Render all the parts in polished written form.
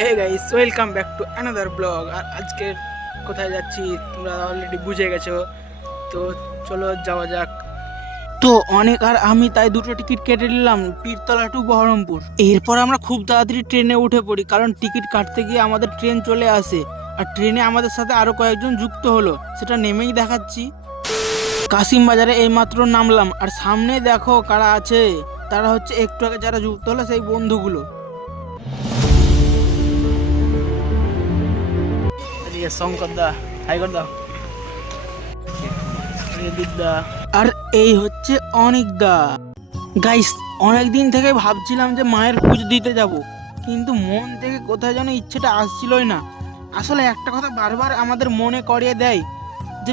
Hey guys, welcome back to another blog. আর আজকে কোথায় যাচ্ছি তোমরা অলরেডি বুঝে গেছো, তো চলো যাওয়া যাক। তো অনেক আর আমি তাই দুটো টিকিট কেটে নিলাম, পীরতলা টু বহরমপুর। এরপর আমরা খুব তাড়াতাড়ি ট্রেনে উঠে পড়ি, কারণ টিকিট কাটতে গিয়ে আমাদের ট্রেন চলে আসে। আর ট্রেনে আমাদের সাথে আরো কয়েকজন যুক্ত হলো, সেটা নেমেই দেখাচ্ছি। কাশিম বাজারে এইমাত্র নামলাম, আর সামনে দেখো কারা আছে। তারা হচ্ছে একটু আগে যারা যুক্ত হলো সেই বন্ধুগুলো। শঙ্কর দা, হাই কর দাও। আর এই হচ্ছে অনেক দা। গাইস, অনেকদিন থেকে ভাবছিলাম যে মায়ের পুজো দিতে যাব, কিন্তু মন থেকে কোথায় যেন ইচ্ছেটা আসছিলই না। আসলে একটা কথা বারবার আমাদের মনে করিয়ে দেয় যে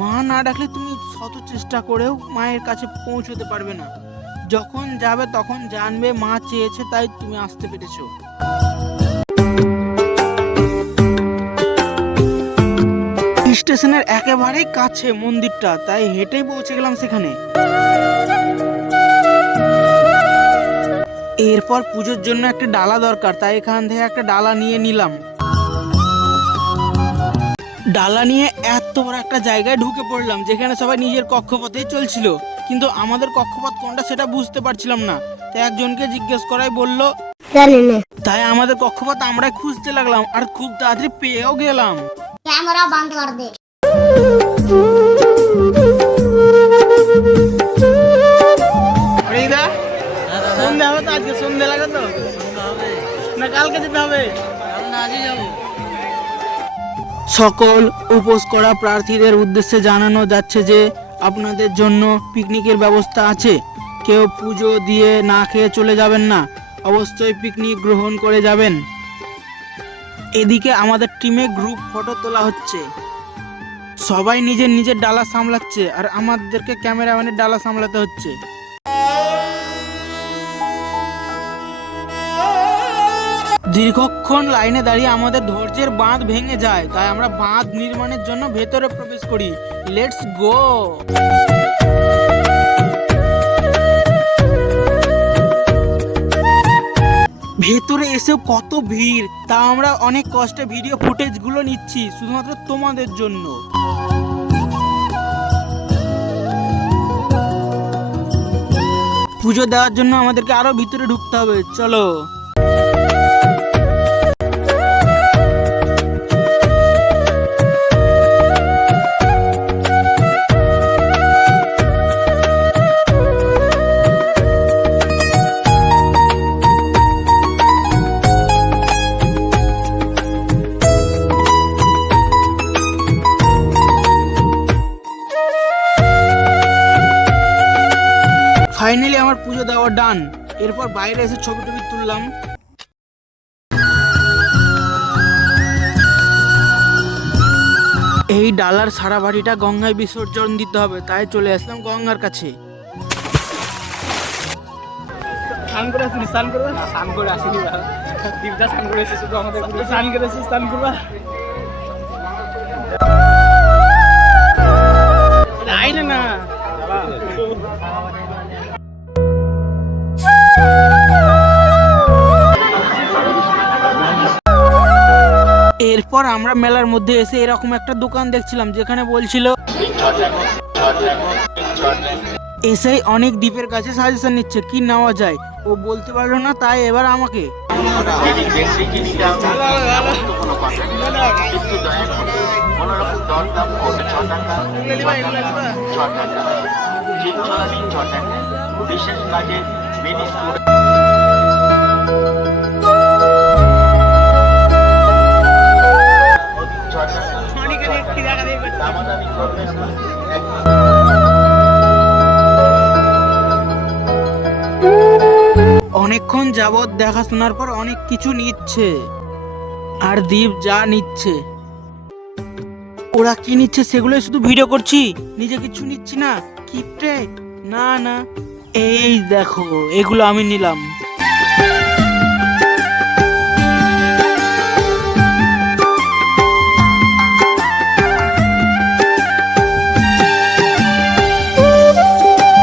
মা না ডাকলে তুমি শত চেষ্টা করেও মায়ের কাছে পৌঁছতে পারবে না। যখন যাবে তখন জানবে মা চেয়েছে তাই তুমি আসতে পেরেছো। স্টেশনের একেবারেই কাছে মন্দিরটা, তাই হেঁটেই পৌঁছে গেলাম সেখানে। এরপর পুজোর জন্য একটা ডালা দরকার, তাই এখান থেকে একটা ডালা নিয়ে নিলাম। ডালা নিয়ে এত বড় একটা জায়গায় ঢুকে পড়লাম, যেখানে সবাই নিজের কক্ষপথেই চলছিল, কিন্তু আমাদের কক্ষপথ কোনটা সেটা বুঝতে পারছিলাম না। তাই একজনকে জিজ্ঞেস করাই বলল তাই আমাদের কক্ষপথ আমরাই খুঁজতে লাগলাম, আর খুব তাড়াতাড়ি পেয়েও গেলাম। कैमरा बंद कर दे। সন্ধ্যা হবে তো, আজকে সন্ধ্যা লাগে তো না কালকে যেতে হবে? সকল উপোস করা প্রার্থীদের উদ্দেশ্যে জানানো যাচ্ছে যে আপনাদের জন্য পিকনিকের ব্যবস্থা আছে। কেউ পুজো দিয়ে না খেয়ে চলে যাবেন না, অবশ্যই পিকনিক গ্রহণ করে যাবেন। এদিকে আমাদের টিমে গ্রুপ ফটো তোলা হচ্ছে, সবাই নিজের নিজের ডালা সামলাচ্ছে, আর আমাদেরকে ক্যামেরাম্যানের ডালা সামলাতে হচ্ছে। দীর্ঘক্ষণ লাইনে দাঁড়িয়ে আমাদের ধৈর্যের বাঁধ ভেঙে যায়, তাই আমরা বাঁধ নির্মাণের জন্য ভেতরে প্রবেশ করি। Let's go. ভেতরে এসেও কত ভিড়, তা আমরা অনেক কষ্টে ভিডিও ফুটেজগুলো নিচ্ছি শুধুমাত্র তোমাদের জন্য। পুজো দেওয়ার জন্য আমাদেরকে আরো ভিতরে ঢুকতে হবে, চলো। ফাইনালি আমার পুজো দেওয়া ডান। এরপর বাইরে এসে ছবি টবি তুললাম। এই ডালার সারা বাড়িটা গঙ্গায় বিসর্জন দিতে হবে, তাই চলে আসলাম গঙ্গার কাছে। স্নান করে আসিনি? স্নান করবা? স্নান করে আসিনি, দীপদা স্নান করে এসে শুধু আমাদের স্নান করেছে। স্নান করবা? আইলে না। এরপর আমরা মেলার মধ্যে এসে এরকম একটা দোকান দেখছিলাম, যেখানে বলছিল এসেই অনেক দ্বীপের কাছে সাজেশন নিচ্ছে কি নেওয়া যায়। ও বলতে পারলো না, তাই এবার আমাকে অনেকক্ষণ যাবৎ দেখাশোনার পর অনেক কিছু নিচ্ছে, আর দ্বীপ যা নিচ্ছে, ওরা কি নিচ্ছে সেগুলোই শুধু ভিডিও করছি, নিজে কিছু নিচ্ছি না। কিপটে না না, এই দেখো এগুলো আমি নিলাম।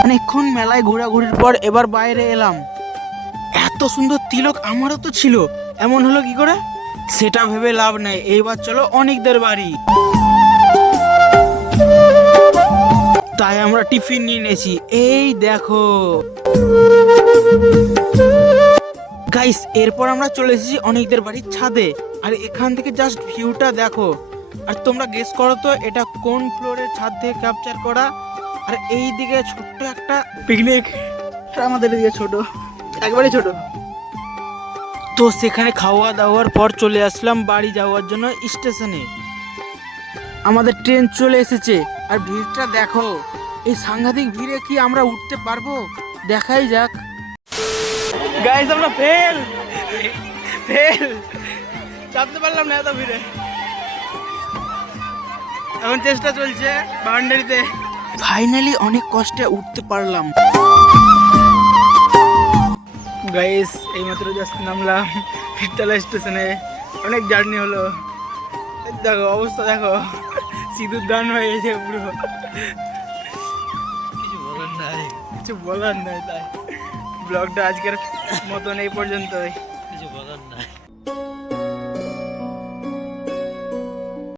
অনেকক্ষণ মেলায় ঘোরাঘুরির পর এবার বাইরে এলাম। এত সুন্দর তিলক আমারও তো ছিল, এমন হলো কি করে? সেটা ভেবে লাভ নাই, এইবার চলো অনেকদের বাড়ি। তাই আমরা টিফিন নিয়ে নিয়েছি, এই দেখো গাইস। এরপর আমরা চলে এসেছি অনেকদের বাড়ির ছাদে, আর এখান থেকে জাস্ট ভিউটা দেখো। আর তোমরা গেস করো তো এটা কোন ফ্লোরের ছাদ থেকে ক্যাপচার করা। আর এই দিকে ছোট্ট একটা পিকনিক, আমাদের দিকে ছোট, একবারে ছোট। তো সেখানে খাওয়া দাওয়ার পর চলে আসলাম বাড়ি যাওয়ার জন্য স্টেশনে। আমাদের ট্রেন চলে এসেছে, আর ভিড়টা দেখো। এই সাংঘাতিক ভিড়ে কি আমরা উঠতে পারবো? দেখাই যাক। গাইস আমরা ফেল চাপতে পারলাম না এত ভিড়ে। এখন চেষ্টা চলছে বাউন্ডারিতে। ফাইনালি অনেক কষ্টে উঠতে পারলাম। গাইস এইমাত্র জাস্ট নামলাম ফিরতলা স্টেশনে। অনেক জার্নি হলো, দেখো অবস্থা দেখো, সিঁদুর দান হয়ে গেছে পুরো। কিছু বলার নাই তাই ব্লগটা আজকের মতন এই পর্যন্তই। কিছু বলার নাই।